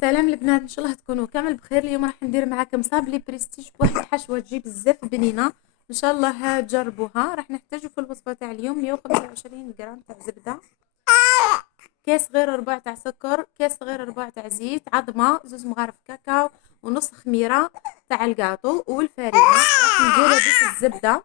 سلام البنات، ان شاء الله تكونوا كامل بخير. اليوم راح ندير معاكم صابلي بريستيج بواحد الحشوه تجي بزاف بنينه. ان شاء الله تجربوها. راح نحتاجوا في الوصفه تاع اليوم 125 غرام تاع زبده، كاس صغير ربع تاع سكر، كاس صغير ربع تاع زيت، عظمه، زوز مغارف كاكاو، ونص خميره تاع الكاطو، والفرينه. راح ندير هذيك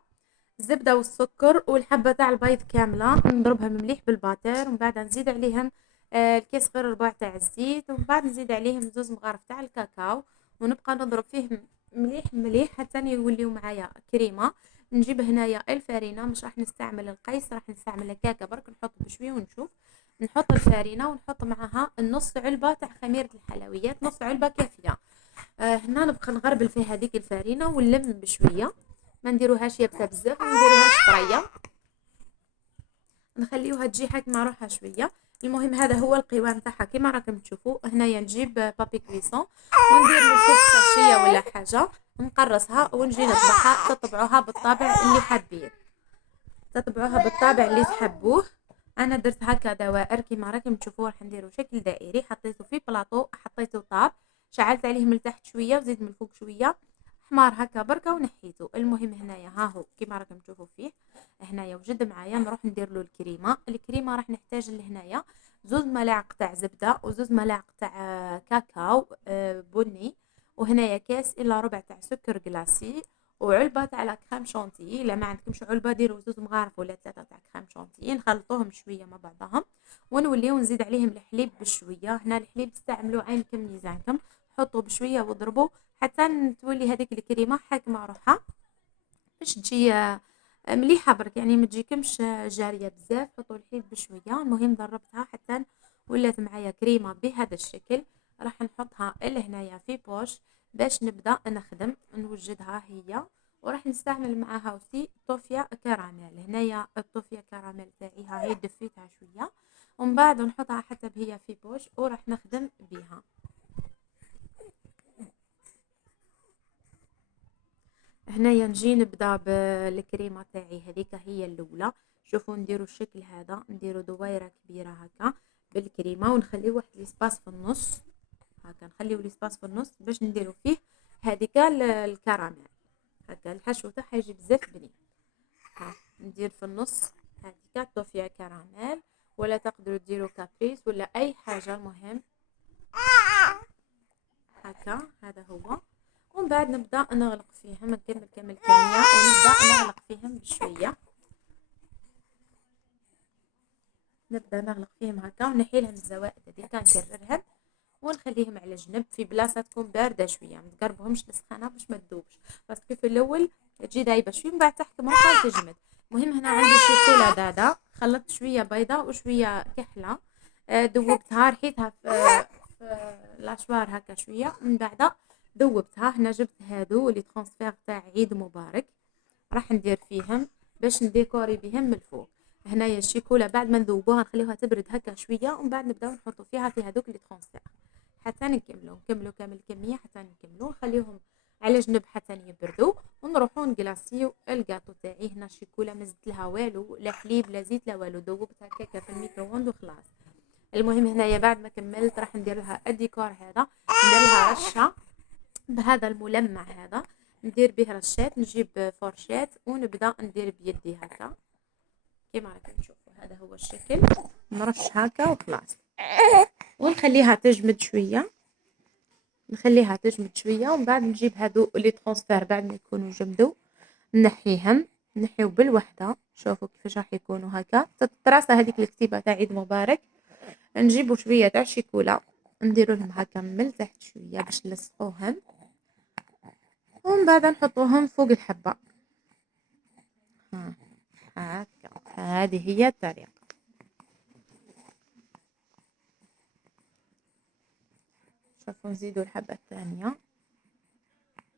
الزبده والسكر والحبه تاع البيض كامله، نضربها مليح بالباتير، ومن بعد نزيد عليهم الكاس غير ربع تاع الزيت، ومن بعد نزيد عليهم زوز مغارف تاع الكاكاو، ونبقى نضرب فيه مليح مليح حتى يوليو معايا كريمه. نجيب هنايا الفارينه، مش راح نستعمل القيس، راح نستعمل هكاكا برك، نحط بشويه ونشوف. نحط الفارينه ونحط معاها النص علبه تاع خميره الحلويات، نص علبه كافيه. هنا نبقى نغربل في هذيك الفارينه ونلم بشويه، ما نديروهاش يابسه بزاف، ما نديروهاش طريه، نخليوها تجي حك مع روحها شويه. المهم هذا هو القوام تاعها كيما راكم تشوفوا. هنايا نجيب بابي كويسون وندير له فوق ساشيه ولا حاجه، نقرصها ونجي نطبعها. تطبعوها بالطابع اللي حابين، تطبعوها بالطابع اللي تحبوه. انا درت هكا دوائر كيما راكم تشوفوا. راح نديرو شكل دائري، حطيته في بلاطو، حطيته طاب، شعلت عليه من التحت شويه وزيد من الفوق شويه، حمار هكا بركه ونحيته. المهم هنايا ها هو كيما راكم تشوفوا فيه. هنايا وجد معايا نروح ندير له الكريمه راح نحتاج لهنايا زوز ملاعق تاع زبده، وزوز ملاعق تاع كاكاو بني، وهنايا كاس الا ربع تاع سكر كلاسي، وعلبه تاع لا كريم شونتي. الا ما عندكمش علبه ديروا زوز مغارف ولا ثلاثه تاع كريم شونتي، نخلطوهم شويه مع بعضهم، ونوليو نزيد عليهم الحليب بشويه. هنا الحليب تستعملوا عينكم ميزانكم، حطوا بشويه واضربوا حتى تولي هذيك الكريمه حاكمه روحها، باش تجي مليحه برك، يعني ما تجيكمش جاريه بزاف. حطوا الحليب بشويه. المهم ضربتها حتى ولات معايا كريمه بهذا الشكل. راح نحطها لهنايا في بوش باش نبدا نخدم نوجدها هي. وراح نستعمل معاها وسي طوفيا كراميل. هنايا الطوفيا كراميل تاعي ها هي دفيتها شويه، ومن بعد نحطها حتى هي في بوش وراح نخدم بها. هنايا نجي نبدا بالكريمه تاعي هذيك هي الاولى. شوفوا نديروا الشكل هذا، نديروا دويره كبيره هكا بالكريمه، ونخليو واحد ليسباس في النص هكا، نخليو ليسباس في النص باش نديروا فيه هذيك الكراميل. هكا الحشو تاعها يجي بزاف بنين. ندير في النص هذيك طوفيا كراميل، ولا تقدروا ديروا كابريس ولا اي حاجه. المهم هكا هذا هو. ومن بعد نبدا نغلق فيهم، نكمل كامل كميه ونبدا نغلق فيهم بشويه. نبدا نغلق فيهم هكا ونحيلهم الزوائد هذيك، نكررهم ونخليهم على جنب في بلاصه تكون بارده شويه، ما تقربهمش للسخانه باش ما تذوبش، باسكو في الاول تجي دايبه شويه من بعد تحكم روحها وتجمد. المهم هنا عندي شيكولا دادا، خلطت شويه بيضه وشويه كحله، ذوبتها رحيتها في لاشوار هكا شويه، من بعد ذوبتها. هنا جبت هادو لي ترانسفير تاع عيد مبارك، راح ندير فيهم باش نديكوري بهم من الفوق. هنايا الشيكولا بعد ما نذوبوها نخليوها تبرد هكا شويه، ومن بعد نبداو نحطوا فيها في هذوك لي ترانسفير حتى نكملوا كامل الكميه حتى نكملوا، نخليهم على جنب حتى يبردوا، ونروحوا نكلاسيو الكاطو تاعي. هنا الشيكولا ما زدت لها والو، لا حليب لا زيت لا والو، ذوبتها هكاكا في الميكرووند وخلاص. المهم هنايا بعد ما كملت راح ندير لها الديكور هذا، ندير لها رشه بهذا الملمع هذا، ندير به رشات، نجيب فرشات ونبدا ندير بيدي هكا كيما راكم تشوفوا. هذا هو الشكل، نرش هكا وخلاص، ونخليها تجمد شويه، نخليها تجمد شويه. ومن بعد نجيب هادو لي ترانسفير بعد ما يكونوا جمدوا نحيهم، نحيو بالوحده. شوفوا كيفاش راح يكونوا هكا تتراسى هذيك الكتيبه تاع عيد مبارك. نجيبوا شويه تاع شيكولا نديروا لهم هكا من تحت شويه باش نلصقوهم، ومن بعد نحطوهم فوق الحبه هكا. هذه هي الطريقه. شوفوا نزيدوا الحبه الثانيه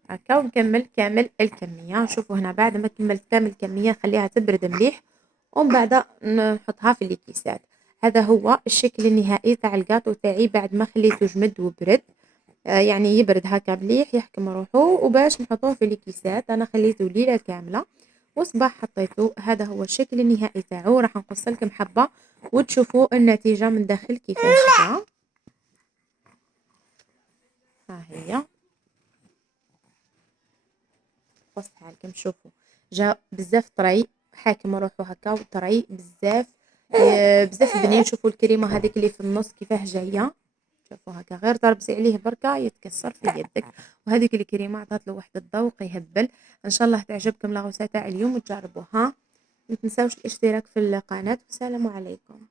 هكا ونكمل كامل الكميه. شوفوا هنا بعد ما كملت كامل الكميه نخليها تبرد مليح، ومن بعد نحطها في الكيسات. هذا هو الشكل النهائي تاع الكاطو تاعي بعد ما خليته جمد وبرد، يعني يبرد هكا مليح يحكم روحه. وباش نحطوه في الكيسات انا خليته ليله كامله وصباح حطيته. هذا هو الشكل النهائي تاعو، راح نقص لكم حبه وتشوفوا النتيجه من داخل كيفاش جا. ها هي قصها لكم. شوفوا جا بزاف طري، حاكم روحو هكا وطري بزاف. بزاف بنين. شوفوا الكريمه هذيك اللي في النص كيفاه جايه، شوفوا هكا غير ضربتي عليه بركه يتكسر في يدك. وهذيك الكريمه عطات له واحد الذوق يهبل. ان شاء الله تعجبكم لاغوسه تاع اليوم وتجربوها. ما تنساوش الاشتراك في القناه والسلام عليكم.